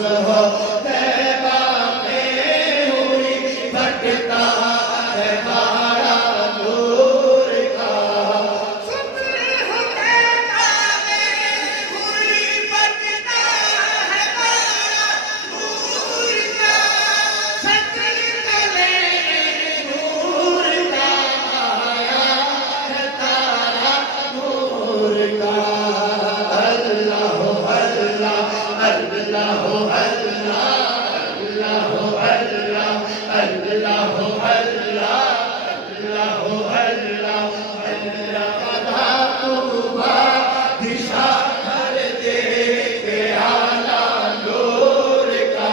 हो तैबा में हुई भटका है बाड़ा नूर का। सुल्ह हो तैबा में हुई भटका है बाड़ा नूर का। सजदे में नूर का आया है तारा नूर का। अल्लाह अल्लाह अल्लाह अल्लाह अल्लाह अल्लाह अल्लाह अल्लाह अल्लाह अल्लाह तूबा दिशा भर दे के आला नूर का।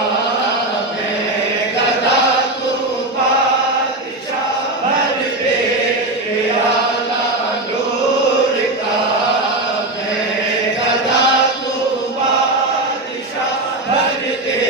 मैं गदा तूबा दिशा भर दे के आला नूर का। मैं गदा तूबा दिशा भर दे